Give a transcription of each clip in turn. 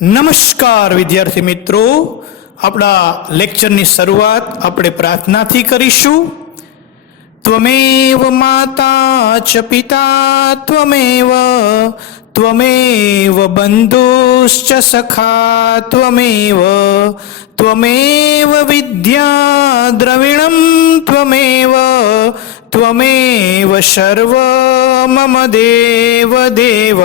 નમસ્કાર વિદ્યાર્થી મિત્રો, આપણા લેક્ચરની શરૂઆત આપણે પ્રાર્થનાથી કરીશું. ત્વમેવ માતા ચ પિતા ત્વમેવ ત્વમેવ બંધુશ્ચ સખા ત્વમેવ ત્વમેવ વિદ્યા દ્રવિણમ ત્વમેવ ત્વમેવ સર્વ મમ દેવ દેવ.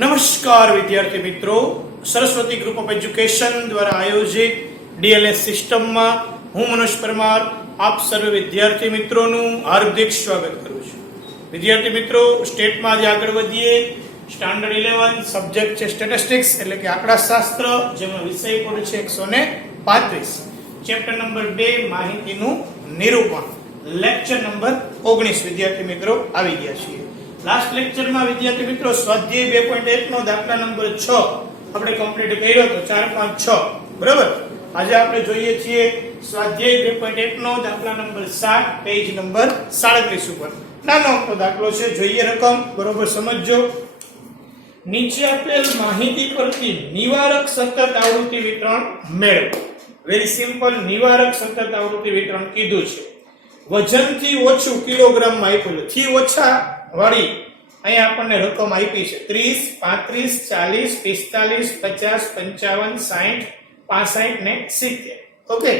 નમસ્કાર વિદ્યાર્થી મિત્રો, સરસ્વતી ગ્રુપ ઓફ એજ્યુકેશન દ્વારા આયોજિત ડીએલએસ સિસ્ટમમાં હું મનોજ પરમાર આપ સર્વ વિદ્યાર્થી મિત્રોનું હાર્દિક સ્વાગત કરું છું. વિદ્યાર્થી મિત્રો, સ્ટેટમાં આજે આગળ વધીએ. સ્ટાન્ડર્ડ 11 સબ્જેક્ટ છે સ્ટેટિસ્ટિક્સ એટલે કે આંકડાશાસ્ત્ર, જેમાં વિષય કોડ છે 135. ચેપ્ટર નંબર 2 માહિતીનું નિરૂપણ, લેક્ચર નંબર 19 વિદ્યાર્થી મિત્રો આવી ગયા છીએ. લાસ્ટ લેક્ચરમાં વિદ્યાર્થી મિત્રો સ્વાધ્યાય 2.1 નો દાખલા નંબર 6 આપણે કમ્પ્લીટ કર્યો હતો, 4 5 6 બરાબર. આજે આપણે જોઈએ છીએ સ્વાધ્યાય 2.1 નો દાખલા નંબર 7, પેજ નંબર 37 ઉપર. નાનો અમથો દાખલો છે, જોઈએ રકમ બરોબર સમજજો. નીચે આપેલ માહિતી પરથી નિવારક સતત આવૃત્તિ વિતરણ મેળવો. વેરી સિમ્પલ, નિવારક સતત આવૃત્તિ વિતરણ કીધું છે. વજનથી ઓછું કિલોગ્રામમાં આપ્યું, થી ઓછા વાળી અહીંયા આપણને રકમ આપી છે 30, 35, 40, 45, 50, 55, 60, 65 ને 70. ઓકે,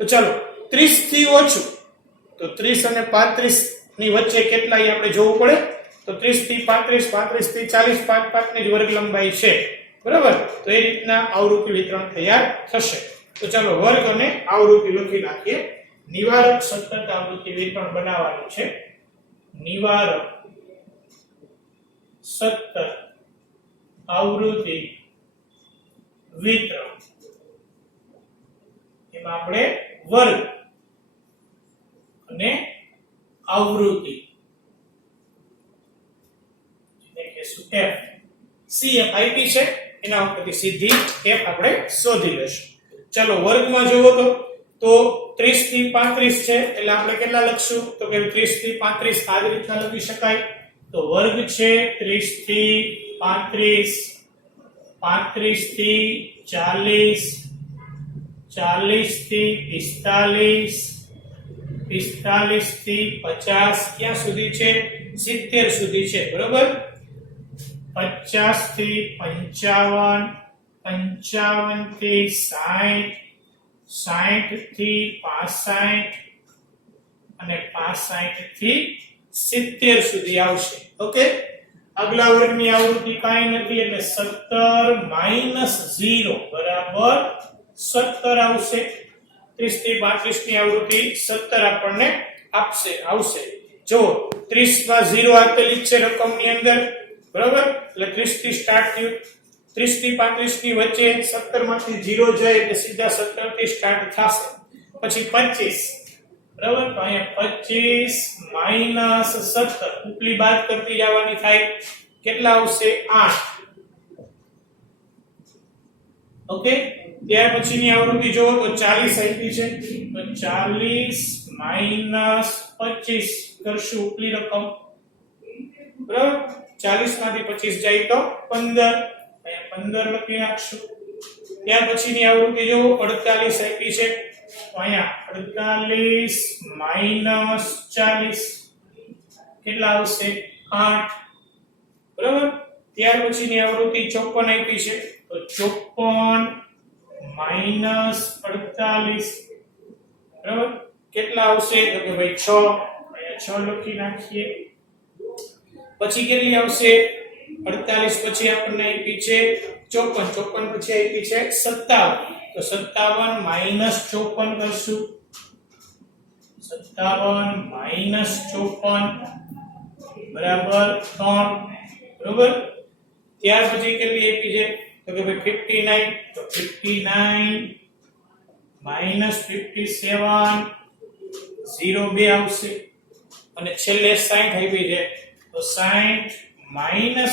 તો ચાલો 30 થી ઓછું, તો 30 અને 35 ની વચ્ચે કેટલા આપણે જોવું પડે. તો 30 થી 35, 35 થી 40, 5 5 ની વર્ગ લંબાઈ છે બરાબર. તો એ રીતના આવૃત્તિ વિતરણ તૈયાર થશે. તો ચાલો વર્ગ અને આવૃત્તિ લખી નાખીએ. નિવારક સતત આવૃત્તિ વિતરણ બનાવવાનું છે. નિવારક સતત આવૃત્તિ વિતરણ, એમાં આપણે વર્ગ અને આવૃત્તિ f cf આપી છે, એના ઉપરથી સીધી f આપણે શોધી લેશું. ચાલો વર્ગમાં જોવો તો 30 થી 35 છે એટલે આપણે કેટલા લખશું, તો કે 30 થી 35 આ રીતના લખી શકાય. તો વર્ગ છે 30 થી 35, 35 થી 40, 40 થી 45, 45 થી 50, ક્યાં સુધી છે 70 સુધી છે બરોબર. 50 થી 55, 55 થી 60, 60 થી 65 અને 65 થી 70 સુધી આવશે. ઓકે, આગલા વર્ગની આવૃત્તિ કાઈ નથી એટલે 17 - 0 બરાબર 17 આવશે. 30 થી 35 ની આવૃત્તિ 17 આપણને આવશે. જો 30 માં 0 આપેલી છે રકમની અંદર બરાબર, એટલે 30 થી સ્ટાર્ટ થયું. 30 થી 35 ની વચ્ચે 17 માંથી 0 જાય એટલે સીધા 17 થી સ્ટાર્ટ થશે. પછી 25 બરાબર, તો અહીંયા 25 - 17 ઉપલી બાદ કરતી જવાની થાય, કેટલા આવશે 8. ઓકે, ત્યાર પછીની આવૃત્તિ જોવો તો 40 આપી છે, તો 40 - 25 કરશું ઉપલી રકમ બરાબર. 40 માંથી 25 જાય તો 15, અહીંયા 15 લખી નાખશું. ત્યાર પછીની આવૃત્તિ જોવો 48 આપી છે, તો અહીંયા 48 - 40 કેટલા આવશે 8 બરાબર. ત્યાર પછીની આવૃત્તિ 54 આપી છે, તો 54 - 48 બરાબર કેટલા આવશે, તો કે ભાઈ 6, અહીંયા 6 લખી નાખીએ. પછી કેટલી આવશે 48 પછી આપણને આપી છે 54, 54 પછી આપી છે 57, તો 57 - 54 કરશું. 57 - 54 બરાબર 3 બરોબર. ત્યાર પછી કેટલી આપી છે, તો કે ભાઈ 59, તો 59 - 57 0 2 આવશે. અને છેલ્લે 60 આપી છે, તો 60 - 59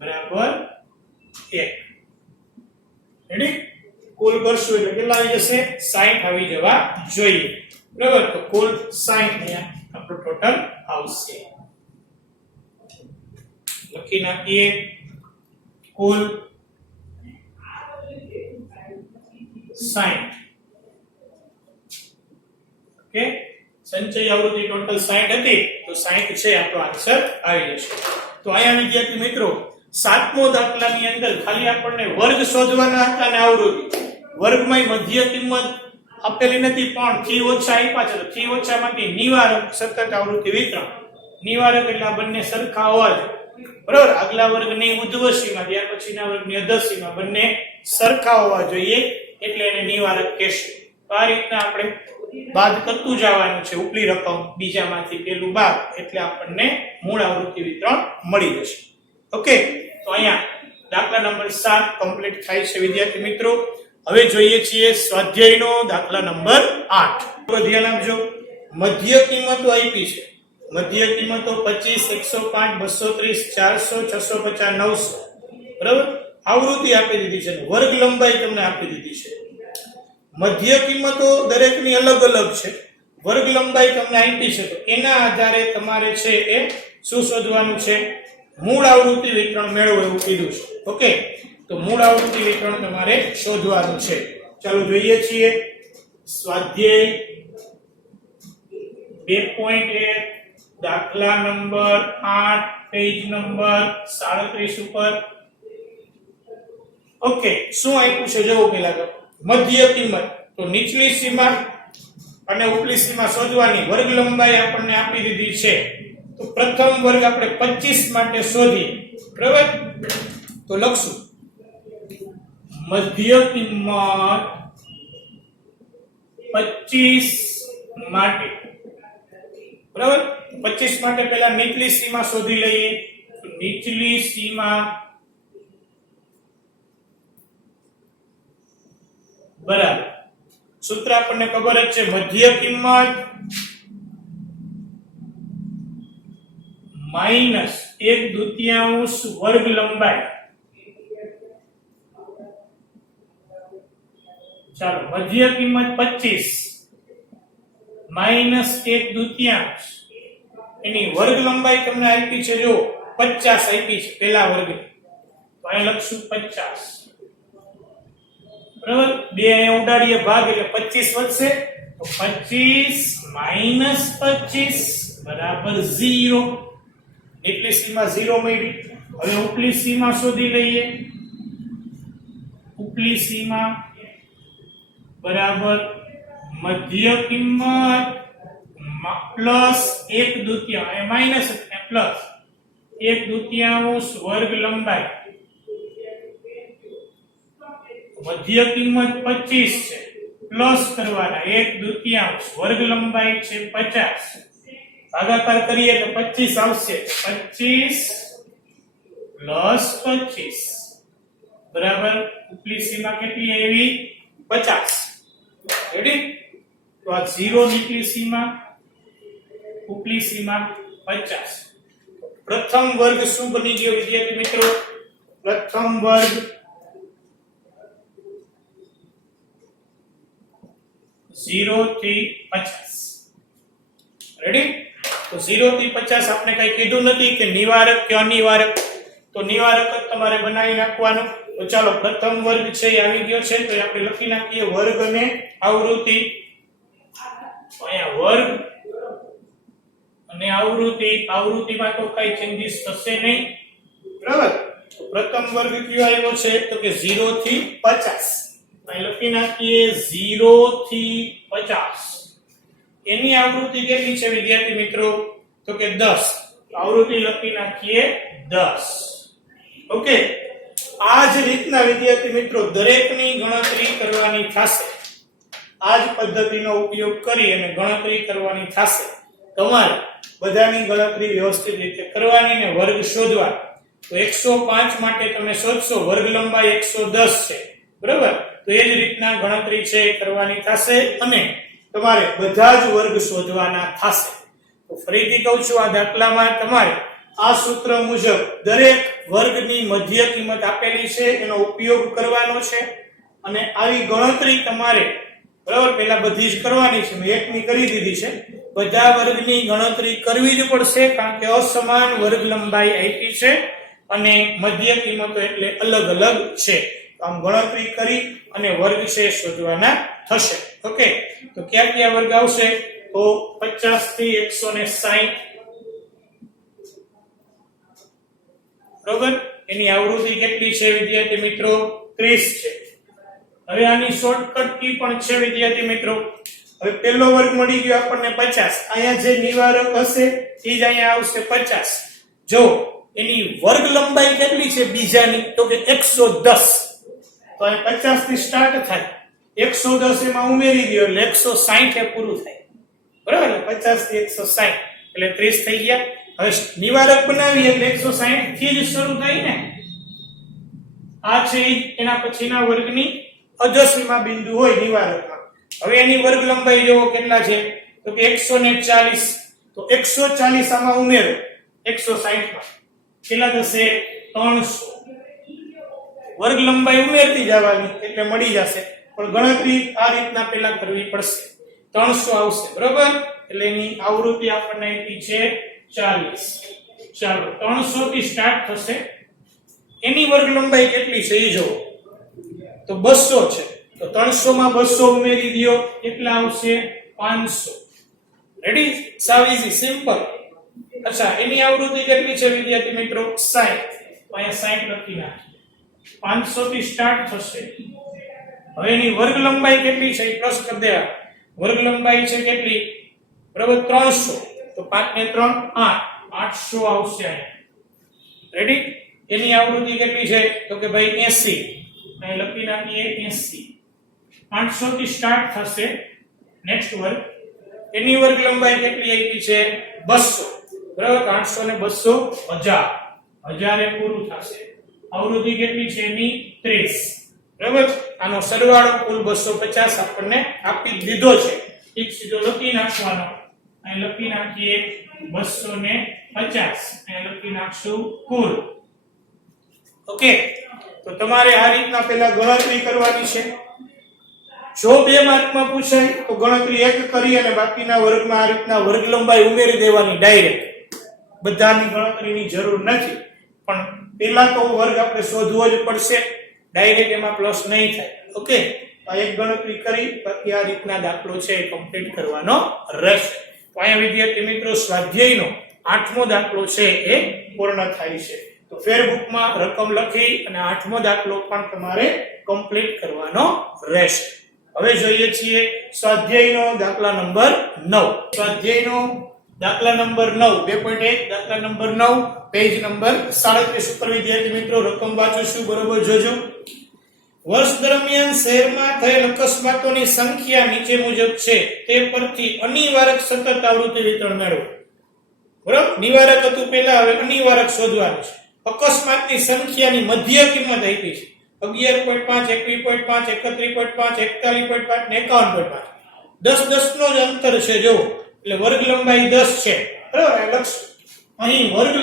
બરાબર 1. રેડી? કુલ કરશું એટલે કેટલા આવી જશે 60 આવી જવા જોઈએ બરાબર તો કુલ 60 અહીંયા આપણો ટોટલ આવશે લખી નાખીએ કુલ 60 ઓકે સંચય આવૃત્તિ ટોટલ 60 હતી તો 60 છે આપણો આન્સર આવી જશે તો અહીંયા વિદ્યાર્થી મિત્રો સાતમો દાખલાની અંદર ખાલી આપણને વર્ગ શોધવાના હતા અને આવૃત્તિ વર્ગમાં મધ્ય કિંમત આપેલી નથી પણ થી ઓછા આપ્યા છે તો થી ઓછામાંથી નિવારક સતત આવૃત્તિ વિતરણ નિવારક એટલે આ બંને સરખા હોવા જોઈએ બરાબર આગલા વર્ગની ઉધ્વસીમાં ત્યાર પછીના વર્ગની અધસીમાં બંને સરખા હોવા જોઈએ એટલે એને નિવારક કહેશું તો આ રીતના આપણે બાદ કરતું જવાનું છે ઉપલી રકમ બીજામાંથી પેલું બાદ એટલે આપણને મૂળ આવૃત્તિ વિતરણ મળી જશે ઓકે તો અહીંયા દાખલા નંબર 7 કમ્પ્લીટ થાય છે વિદ્યાર્થી મિત્રો હવે જોઈએ છીએ સ્વાધ્યાયનો દાખલા નંબર 8 ધ્યાન આપજો મધ્ય કિંમતો આપી છે મધ્ય કિંમતો 25 105 230 400 650 900 બરાબર આવૃત્તિ આપી દીધી છે વર્ગ લંબાઈ તમને આપી દીધી છે મધ્ય કિંમતો દરેકની અલગ અલગ છે વર્ગ લંબાઈ તમને આપી છે તો એના આધારે તમારે છે એ શું શોધવાનું છે મૂળ આવૃત્તિ વિતરણ મેળવો એવું કીધું છે ઓકે તો મૂળ આવૃત્તિ વિતરણ તમારે શોધવાનું છે ચાલો જોઈએ છીએ સ્વાધ્યાય 2.1 દાખલા નંબર 8 પેજ નંબર 37 ઉપર ઓકે શું આપ્યું છે જોવો પેલા તો મધ્ય કિંમત તો નીચલી સીમા અને ઉપલી સીમા શોધવાની વર્ગ લંબાઈ આપણને આપી દીધી છે તો પ્રથમ વર્ગ આપણે 25 માટે શોધીએ બરાબર તો લખશું મધ્ય કિંમત 25 માટે બરાબર 25 માટે પહેલા નીચલી સીમા શોધી લઈએ તો નીચલી સીમા બરાબર સૂત્ર આપણને ખબર જ છે મધ્ય કિંમત માઈનસ 1/2 વર્ગ લંબાઈ ચાલો મધ્ય કિંમત 25 માઈનસ 1/2 એની વર્ગ લંબાઈ તમને આપી છે જો 50 આપી છે પહેલા વર્ગની તો અહીં લખશું 50 બરાબર બે અહીંયા ઉડાડીએ ભાગ એટલે 25 વધશે તો 25 માઈનસ 25 બરાબર 0 એટલી સીમા 0 મળી હવે ઉપલી સીમા શોધી લઈએ ઉપલી સીમા બરાબર મધ્ય કિંમત પ્લસ 1/2 અને માઈનસ પ્લસ 1/2 વર્ગ લંબાઈ મધ્ય કિંમત 25 છે પ્લસ કરવાના 1/2 વર્ગ લંબાઈ છે 50 ભાગાકાર કરીએ તો 25 આવશે 25 પ્લસ 25 બરાબર ઉપલી સીમા કેટલી આવી 50 રેડી તો આ 0 નીચલી સીમા ઉપલી સીમા 50 પ્રથમ વર્ગ શું બની ગયો વિદ્યાર્થી મિત્રો પ્રથમ વર્ગ 0 થી 50 રેડી તો 0 થી 50 આપણે કઈ કીધું નથી કે નિવારક કે અનિવારક તો નિવારક જ તમારે બનાવી નાખવાનું તો ચાલો પ્રથમ વર્ગ છે એ આવી ગયો છે તો આપણે લખી નાખીએ વર્ગ અને આવૃત્તિ તો અહીંયા વર્ગ અને આવૃત્તિમાં તો કઈ ચેન્જીસ થશે નહીં બરાબર તો પ્રથમ વર્ગ કયો આવ્યો છે તો કે 0 થી 50 અહીં લખી નાખીએ 0 થી 50 એની આવૃત્તિ કેટલી છે વિદ્યાર્થી મિત્રો તો કે 10 આવૃત્તિ લખી નાખીએ 10 ઓકે આ જ રીતના વિદ્યાર્થી મિત્રો દરેકની ગણતરી કરવાની થશે આ જ પદ્ધતિનો ઉપયોગ કરી અને ગણતરી કરવાની થશે તમારે બધાની ગણતરી વ્યવસ્થિત રીતે કરવાની ને વર્ગ શોધવા તો 105 માટે તમે શોધશો વર્ગ લંબાઈ 110 છે બરાબર તો એ જ રીતના ગણતરી છે કરવાની થશે અને તમારે બધા જ વર્ગ શોધવાના થશે તો ફરીથી કહું છું આ દાખલામાં તમારે આ સૂત્ર મુજબ દરેક વર્ગની મધ્ય કિંમત આપેલી છે એનો ઉપયોગ કરવાનો છે અને આવી ગણતરી તમારે બરાબર પહેલા બધી જ કરવાની છે. મેં એકની કરી દીધી છે. બધા વર્ગની ગણતરી કરવી જ પડશે કારણ કે અસમાન વર્ગ લંબાઈ આપી છે અને મધ્ય કિંમતો એટલે અલગ અલગ છે. આમ ગણતરી કરી અને વર્ગ છે શોધવાના થશે. ઓકે, તો ક્યાં ક્યાં વર્ગ આવશે? તો 50 થી 160 બરોબર. એની આવૃત્તિ કેટલી છે વિદ્યાર્થી મિત્રો? 30 છે. હવે આની શોર્ટકટ કી પણ છે વિદ્યાર્થી મિત્રો. હવે પહેલો વર્ગ મળી ગયો આપણને 50. અહીંયા જે નિવારક હશે એ જ અહીંયા આવશે 50. જો એની વર્ગ લંબાઈ કેટલી છે બીજાની? તો કે 110. તો અહીં 50 થી સ્ટાર્ટ થાય, 110 એમાં ઉમેરી દો એટલે 160 એ પૂરું થાય. બરાબર, 50 થી 160 એટલે 30 થઈ ગયા. હવે નિવારક બનાવીએ એટલે 160 થી જ શરૂ થાય ને. આ છે એના પછીના વર્ગની અજસ્વીમાં બિંદુ હોય નિવારકમાં. હવે એની વર્ગ લંબાઈ જોવો કેટલા છે? તો કે 140. તો 140 આમાં ઉમેરો 160 માં કેટલા થશે? 300. વર્ગ લંબાઈ ઉમેરતી જવાની એટલે મળી જશે, પણ ગણતરી આ રીતના પહેલા કરવી પડશે. 300 આવશે બરોબર. એટલે એની આવૃત્તિ આપણને આપી છે 40. ચાલો 300 થી સ્ટાર્ટ થશે. એની વર્ગ લંબાઈ કેટલી છે એ જોવો. તો 200 છે. તો 300 માં 200 ઉમેરી દો કેટલા આવશે? 500. રેડી? સાવ ઈઝી, સિમ્પલ. અચ્છા, એની આવૃત્તિ કેટલી છે વિદ્યાર્થી મિત્રો? 60. તો અહીંયા 60 લખી નાખીએ. 500 થી સ્ટાર્ટ થશે. હવે એની વર્ગ લંબાઈ કેટલી છે એ પ્લસ કરી દેવા. વર્ગ લંબાઈ છે કેટલી? બરાબર 300. તો 5 ને 3 8. 800 આવશે અહીંયા. રેડી? એની આવૃત્તિ કેટલી છે? તો કે ભાઈ 80. અહીં લખી નાખીએ 80. 500 થી સ્ટાર્ટ થશે. નેક્સ્ટ વર્ગ. એની વર્ગ લંબાઈ કેટલી આપી છે? 200. બરાબર, 800 ને 200 1000. 1000 એ પૂરું થશે. આવૃત્તિ કેટલી છે એની? 30. બરાબર. આનો સરવાળો કુલ 250 આપણને આપી દીધો છે. એક સીધો લખી નાખવાનો. અહીં લખી નાખીએ 250. અહીં લખી નાખશું કુલ. ઓકે, તો તમારે આ રીતના પહેલા ગણતરી કરવાની છે. જો 2 માર્કમાં પૂછાય તો ગણતરી એક કરી અને બાકીના વર્ગમાં આ રીતના વર્ગ લંબાઈ ઉમેરી દેવાની ડાયરેક્ટ. બધાની ગણતરીની જરૂર નથી, પણ પહેલા તો વર્ગ આપણે શોધવો જ પડશે. ડાયરેક્ટ એમાં પ્લસ નહીં થાય. ઓકે, આ એક ગણતરી કરી બાકી આ રીતના દાખલો છે એ કમ્પ્લીટ કરવાનો રહેશે. તો અહીંયા વિદ્યાર્થી મિત્રો સ્વાધ્યાયનો 8મો દાખલો છે એ પૂર્ણ થાય છે. તો ફેરબુકમાં રકમ લખી અને 8મો દાખલો પણ તમારે કમ્પ્લીટ કરવાનો રહેશે. હવે જોઈએ છીએ સ્વાધ્યાયનો દાખલા નંબર 9. સ્વાધ્યાયનો દાખલા નંબર 9 2.1 દાખલા નંબર 9 પેજ નંબર 37 ઉપર વિદ્યાર્થી મિત્રો રકમ વાંચું બરોબર જોજો. વર્ષ દરમિયાન શહેરમાં થયેલ અકસ્માતોની સંખ્યા નીચે મુજબ છે. તે પરથી અનિવારક સતત આવૃત્તિ વિતરણ મેળવો. બરાબર, નિવારક હતું પહેલા, હવે અનિવારક શોધવાનું છે. અકસ્માતની સંખ્યાની મધ્ય કિંમત આપી છે 11.5 21.5 31.5 41.5 ને 51.5. 10 10 નો જ અંતર છે જો. એટલે વર્ગ લંબાઈ 10 છે. બરાબર, લક્ષ અહીં વર્ગ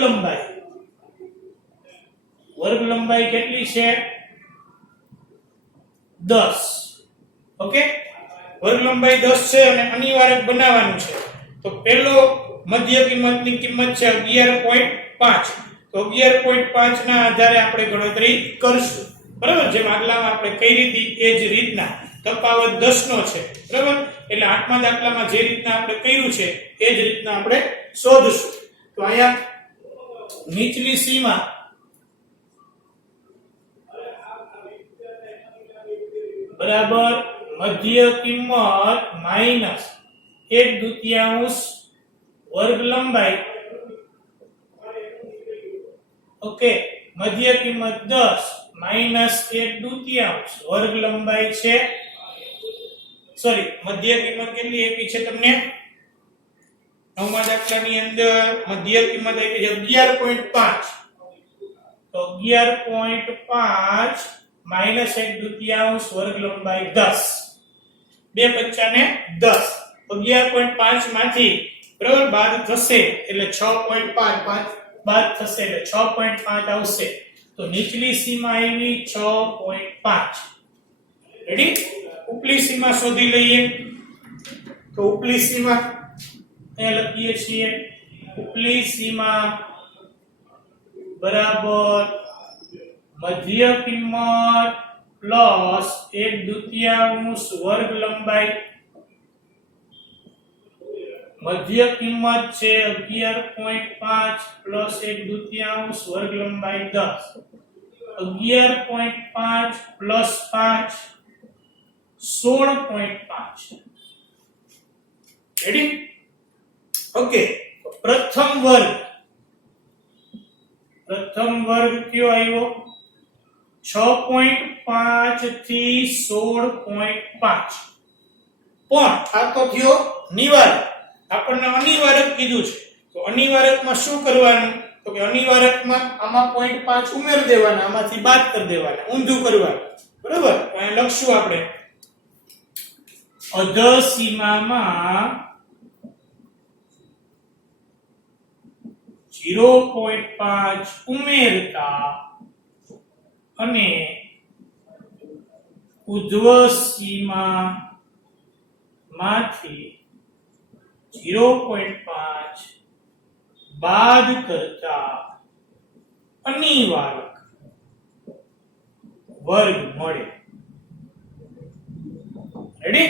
લંબાઈ કેટલી છે? 10. ઓકે, વર્ગ લંબાઈ 10 છે અને અનિવારક બનાવવાનું છે. તો પહેલો મધ્ય કિંમતની કિંમત છે 11.5. તો 11.5 ના આધારે આપણે ગણતરી કરશું. બરાબર, જેમ આગલામાં આપણે કઈ રીતે એ જ રીતના તફાવત 10 નો છે. બરાબર, એટલે 8મા દાખલામાં જે રીતના આપણે કર્યું છે એ જ રીતના આપણે શોધશું. તો અહીંયા નીચલી સીમા બરાબર મધ્ય કિંમત માઈનસ 1/2 વર્ગ લંબાઈ. ઓકે, મધ્ય કિંમત 10 માઈનસ 1/2 વર્ગ લંબાઈ છે. સોરી, મધ્ય કિંમત કેટલી આપી છે તમને? 9મા દાખલાની અંદર મધ્ય કિંમત આપી છે 11.5. તો 11.5 માઈનસ 1/2 વર્ગ લંબાઈ 10. 2 55 ને 10. 11.5 માંથી બરાબર બાદ થશે એટલે 6.5 બાદ થશે એટલે 6.5 આવશે. તો નીચલી સીમા આવી 6.5. રેડી? ઉપલી સીમા શોધી લઈએ. તો ઉપલી સીમા અહીંયા લખીએ છીએ, ઉપલી સીમા બરાબર મધ્ય કિંમત પ્લસ 1/2 વર્ગ લંબાઈ. મધ્ય કિંમત છે 11.5 પ્લસ 1/2 વર્ગ લંબાઈ 10. 11.5 પ્લસ 5 16.5. રેડી? ઓકે. પ્રથમ વર્ગ કયો આવ્યો? 6.5 થી 16.5. પણ આ તો થયો નિવારક. આપણને અનિવારક કીધું છે. તો અનિવારકમાં શું કરવાનું? તો કે અનિવારકમાં આમાં 0.5 ઉમેરી દેવાના, આમાંથી બાદ કરી દેવાના, ઊંધું કરવાનું. બરાબર? અહીંયા લખશું આપણે અધ સીમામાં 0.5 ઉમેરતા અને ઉધ્વ સીમામાંથી 0.5 બાદ કરતા અનિવારક વર્ગ મળે. રેડી?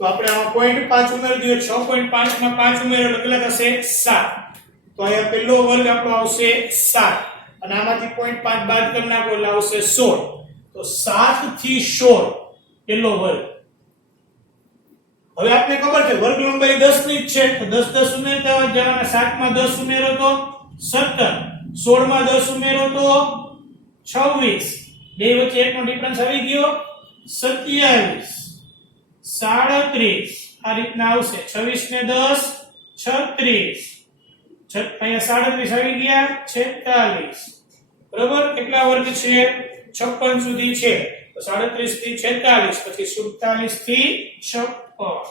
તો આપણે આમાં 0.5 ઉમેરી દઈએ. 6.5 માં 5 ઉમેરો એટલે કેટલા થશે? 7. તો અહીંયા પહેલો વર્ગ આપણો આવશે 7 અને આમાંથી 0.5 બાદ કરી નાખો એટલે આવશે 16. તો 7 થી 16 પહેલો વર્ગ. હવે આપને ખબર છે વર્ગ લંબાઈ 10 ની જ છે, તો 10 10 ઉમેરતા જવાના. 7 માં 10 ઉમેરો તો 17, 16 માં 10 ઉમેરો તો 26, બે વચ્ચે એકનો ડિફરન્સ આવી ગયો 27, 37 આ રીતના આવશે. 26 ને 10 36, અહીંયા 37 આવી ગયા 46. બરાબર? કેટલા વર્ગ છે? 56 સુધી છે. તો 37 થી 46, પછી 47 થી 56.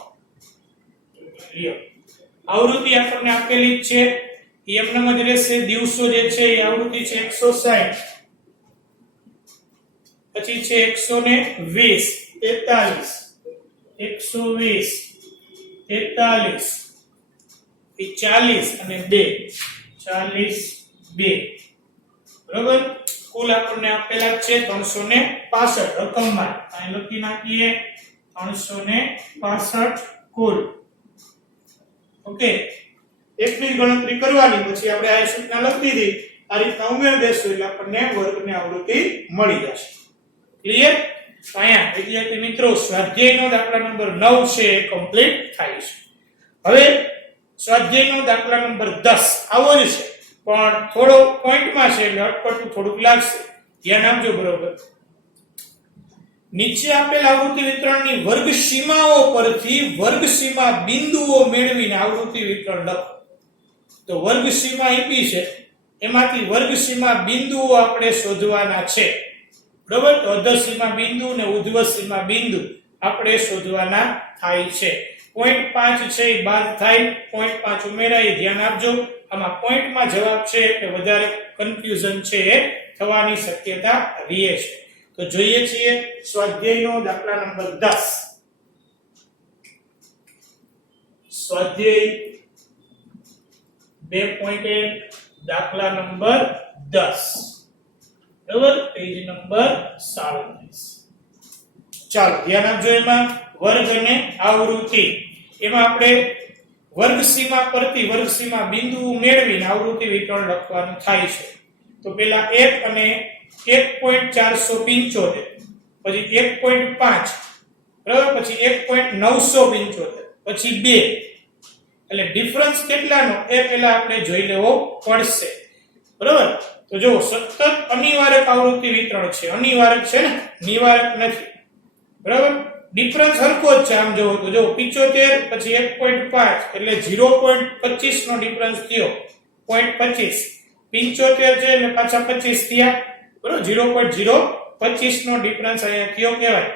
લ્યો, આવૃત્તિ આપણને આપેલી જ છે, એમનેમ જ રહેશે. દિવસો જે છે એ આવૃત્તિ છે 160, પછી છે 120, 43, 120, 43, 40 અને 2, 42. બરાબર? કુલ આપણને આપેલા છે 365 રકમમાં. અહીં લખી નાખીએ 365 કુલ. ઓકે, એકની ગણતરી કરવાની, પછી આપણે આ સૂચના લખી દીધી, આ રીતના ઉમેરી દેશું એટલે આપણને વર્ગની આવૃત્તિ મળી જશે. ક્લિયર? અહીંયા વિદ્યાર્થી મિત્રો સ્વાધ્યાયનો દાખલા નંબર 9 છે એ કમ્પ્લીટ થાય છે. હવે સ્વાધ્યાયનો દાખલા નંબર 10 આવો જ છે, પણ થોડો પોઈન્ટમાં છે એટલે અટપટું થોડુંક લાગશે. ધ્યાન આપજો. બરોબર? નીચે આપેલ આવૃત્તિ વિતરણની વર્ગ સીમાઓ પરથી વર્ગ સીમા બિંદુઓ મેળવીને આવૃત્તિ વિતરણ લખો. તો વર્ગ સીમા આપી છે, એમાંથી વર્ગ સીમા બિંદુઓ આપણે શોધવાના છે. બરોબર? તો અધ સીમા બિંદુ ને ઉધ્વ સીમા બિંદુ આપણે શોધવાના થાય છે. 0.5 છે એ બાદ થાય, 0.5 ઉમેરાય. ધ્યાન આપજો, આમાં પોઈન્ટમાં જવાબ છે એટલે વધારે કન્ફ્યુઝન છે એ થવાની શક્યતા રહે છે. તો જોઈએ છીએ સ્વાધ્યાયનો દાખલા નંબર 10. સ્વાધ્યાય 2.1 દાખલા નંબર 10. બરાબર? Page number 37. ચાલો ધ્યાન આપજો. એમાં વર્ગ અને આવૃત્તિ, એમાં આપણે વર્ગ સીમા પરથી વર્ગ સીમા બિંદુ મેળવીને આવૃત્તિ વિતરણ લખવાનું થાય છે. તો પેલા 1 અને 1.475, પછી 1.5, બરાબર? પછી 1.975, પછી 2. એટલે ડિફરન્સ કેટલાનો એ પહેલા આપણે જોઈ લેવો પડશે. બરાબર? તો જો સતત અનિવારક આવૃત્તિ વિતરણ છે. અનિવારક છે ને, નિવારક નથી. બરાબર? ડિફરન્સ હરખો જ છે. આમ જોવો તો જો 75 પછી 1.5 એટલે 0.25 નો ડિફરન્સ થયો. 0.25 75 છે એટલે પાછા 25 થયા. બરાબર? 0.025 નો ડિફરન્સ અહીંયા થયો કહેવાય.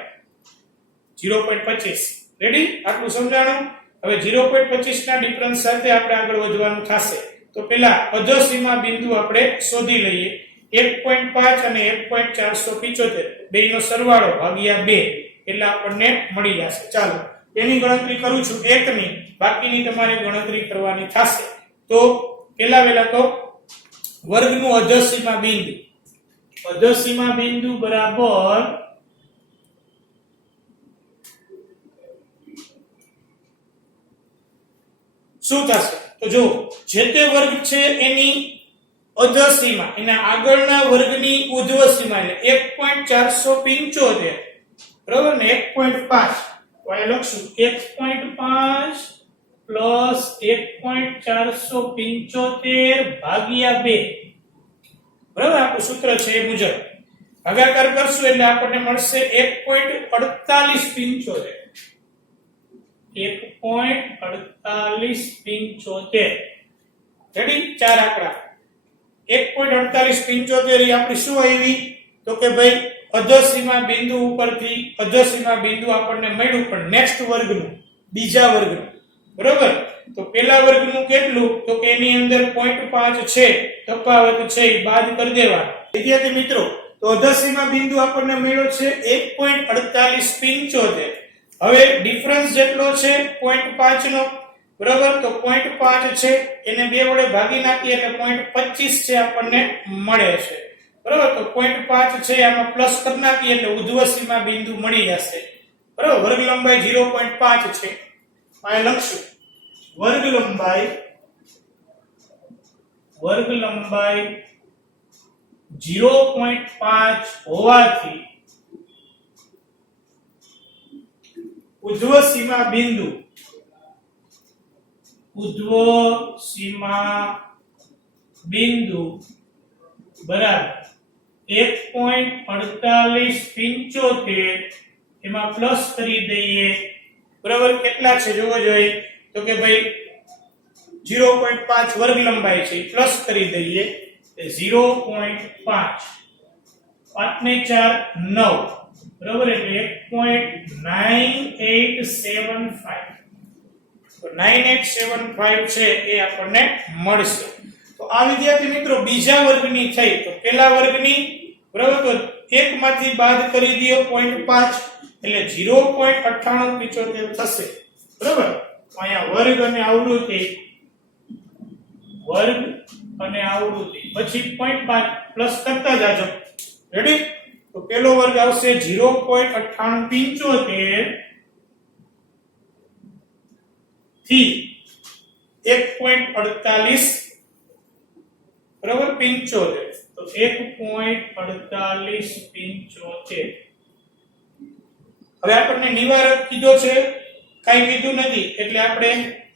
0.25. રેડી? આટલું સમજાણું? હવે 0.25 ના ડિફરન્સ સાથે આપણે આગળ વધવાનું થશે. તો પહેલા અધ સીમા બિંદુ આપણે શોધી લઈએ. 1.5 અને 1.475 બેયનો સરવાળો ભાગ્યા 2 એટલે આપણને મળી જશે. ચાલો એની ગણતરી કરું છું 1 ની, બાકીની તમારે ગણતરી કરવાની થશે. તો પહેલા તો વર્ગનું અધસીમા બિંદુ, અધસીમા બિંદુ બરાબર શું થશે? તો જો જે તે વર્ગ છે એની અધસીમા, એના આગળના વર્ગની ઉર્ધ્વસીમા એટલે 1.475 બરાબર ને 1.5 તો આ લખશું 1.5 પ્લસ 1.475 ભાગ્યા 2 બરાબર. આપણું સૂત્ર છે એ મુજબ ભાગાકાર કરશું એટલે આપણને મળશે 1.4875 1.4875 રેડી. ચાર આંકડા 1.4875 આપણી શું આવી? તો કે ભાઈ અધસીમા બિંદુ ઉપરથી અધસીમા બિંદુ આપણને મળ્યું, પણ નેક્સ્ટ વર્ગનું, બીજા વર્ગનું બરોબર. તો પહેલા વર્ગનું કેટલું? તો કે એની અંદર 0.5 છે, તફાવત છે એ બાદ કરી દેવાનો. વિદ્યાર્થી મિત્રો, તો અધસીમા બિંદુ આપણને મળ્યો છે 1.4875. હવે ડિફરન્સ જેટલો છે 0.5 નો બરાબર, તો 0.5 છે એને 2 વડે ભાગી નાખીએ એટલે 0.25 છે આપણને મળે છે બરાબર. તો 0.5 છે આમાં પ્લસ કરી નાખીએ એટલે ઉર્ધ્વસીમા બિંદુ મળી જશે બરાબર. વર્ગ લંબાઈ 0.5 છે. આ લખશું વર્ગ લંબાઈ 0.5 હોવાથી ઉર્ધ્વસીમા બિંદુ બરાબર 1.4875 એમાં પ્લસ કરી દઈએ બરાબર. કેટલા છે જોવો જોઈએ? તો કે ભાઈ 0.5 વર્ગ લંબાઈ છે, પ્લસ કરી દઈએ 0.5 5 ને 4 9 બરાબર એટલે 1.9875. તો 9875 છે એ આપણને મળશે. તો આ વિદ્યાર્થી મિત્રો બીજા વર્ગની થઈ. તો પહેલા વર્ગની બરાબર, તો 1 માંથી બાદ કરી દયો 0.5 એટલે 0.9875 થશે બરાબર. અહીંયા વર્ગ અને આવૃત્તિ પછી 0.5 પ્લસ કરતા જાજો. રેડી? તો પહેલો વર્ગ આવશે 0.9875 થી 1.48 બરાબર 75. તો 1.4875. હવે આપણને નિવારક કીધો છે, કાઈ કીધું નથી એટલે આપણે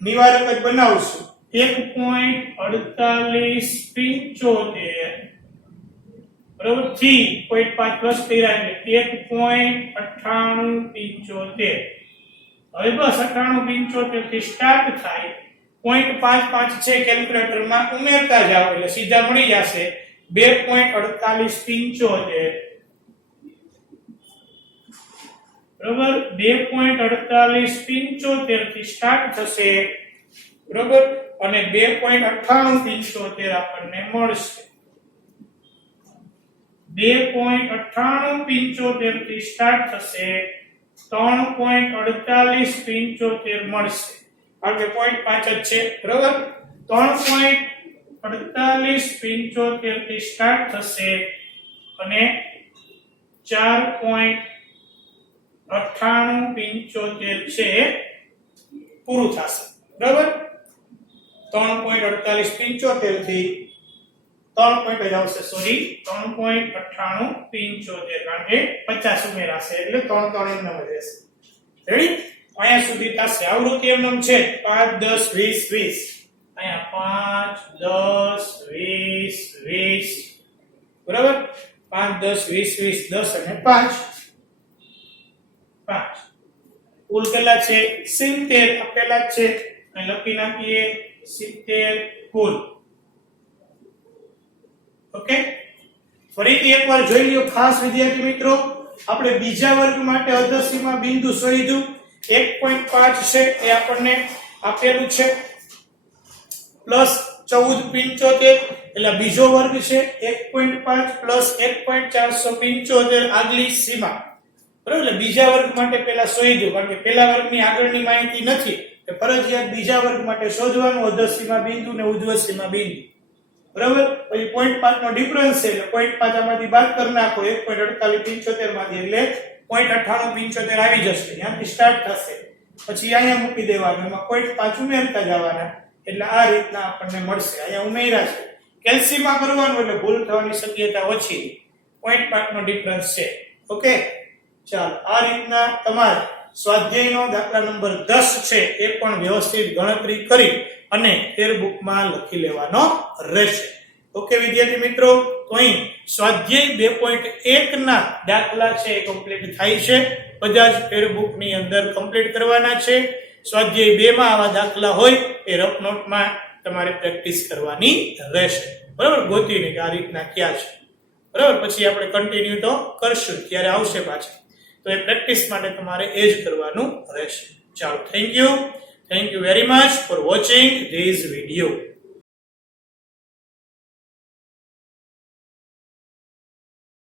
નિવારક જ બનાવશું. 1.4875 બરાબર થી 0.5 પ્લસ કર્યા એટલે 1.9875. હવે બસ 9875 થી સ્ટાર્ટ થાય. 0.55 છે કેલ્ક્યુલેટરમાં ઉમેરતા જાવ એટલે સીધા મળી જશે 2.4875 બરાબર. 2.4875 થી સ્ટાર્ટ થશે બરાબર, અને 2.9875 આપણને મળશે. 2.9875 થી સ્ટાર્ટ થશે 3.4875 મળશે. કારણ કે 0.5 જ છે બરાબર. 3.4875 થી સ્ટાર્ટ થશે અને 4.9875 છે પૂરું થશે બરાબર. 3.4875 થી 3 પોઈન્ટ જ આવશે, સોરી 3.9875 કારણ કે 50 ઉમેરાશે એટલે 3 3 એમ રહેશે. રેડી? અહીંયા સુધી થશે. આવૃત્તિ એમનેમ છે 5 10 20 20. અહીંયા 5 10 20 20 બરાબર. 5 10 20 20 10 અને 5 કુલ કેટલા છે? 70 આપેલા છે. અહીં લખી નાખીએ 70 કુલ. ઓકે, ફરીથી એકવાર જોઈ લ્યો ખાસ વિદ્યાર્થી મિત્રો. આપણે બીજા વર્ગ માટે અધસીમા બિંદુ શોધ્યું 1.5 છે એ આપણને આપેલું છે પ્લસ 14.75 એટલે બીજો વર્ગ છે 1.5 પ્લસ 1.475 આગલી સીમા બરાબર, એટલે બીજા વર્ગ માટે પહેલા શોધી દો, કારણ કે પહેલા વર્ગની આગળની માહિતી નથી, એ ફરજિયાત બીજા વર્ગ માટે શોધવાનું, અધર બિંદુ ને ઉર્ધ્વ સીમા બિંદુ. બરાબર, પછી 0.5 નો ડિફરન્સ છે એટલે 0.5 આમાંથી બાદ કરી નાખો 1.4875 માંથી, એટલે 0.9875 આવી જશે. ત્યાંથી સ્ટાર્ટ થશે, પછી અહીંયા મૂકી દેવાનું, એમાં 0.5 ઉમેરતા જવાના, એટલે આ રીતના આપણને મળશે. અહીંયા ઉમેર્યા છે, કેલ્સીમાં કરવાનું એટલે ભૂલ થવાની શક્યતા ઓછી. 0.5 નો ડિફરન્સ છે. ઓકે, ચાલો આ રીતના તમારે સ્વાધ્યાયનો દાખલા નંબર 10 છે એ પણ વ્યવસ્થિત ગણતરી કરી અને ટેક્સ્ટબુકમાં લખી લેવાનો રહેશે. ઓકે વિદ્યાર્થી મિત્રો, તો અહીં સ્વાધ્યાય 2.1 ના દાખલા છે એ કમ્પ્લીટ થાય છે. બધા જ ટેક્સ્ટબુકની અંદર કમ્પ્લીટ કરવાના છે. સ્વાધ્યાય 2 માં આવા દાખલા હોય એ રફ નોટમાં તમારે પ્રેક્ટિસ કરવાની રહેશે. બરાબર, ગોતીને કે આ રીતના ક્યાં છે. બરાબર, પછી આપણે કન્ટિન્યુ તો કરશું, ત્યારે આવશે પાછા, તો એ પ્રેક્ટિસ માટે તમારે એ જ કરવાનું રહેશે. ચાલો, thank you very much for watching this video.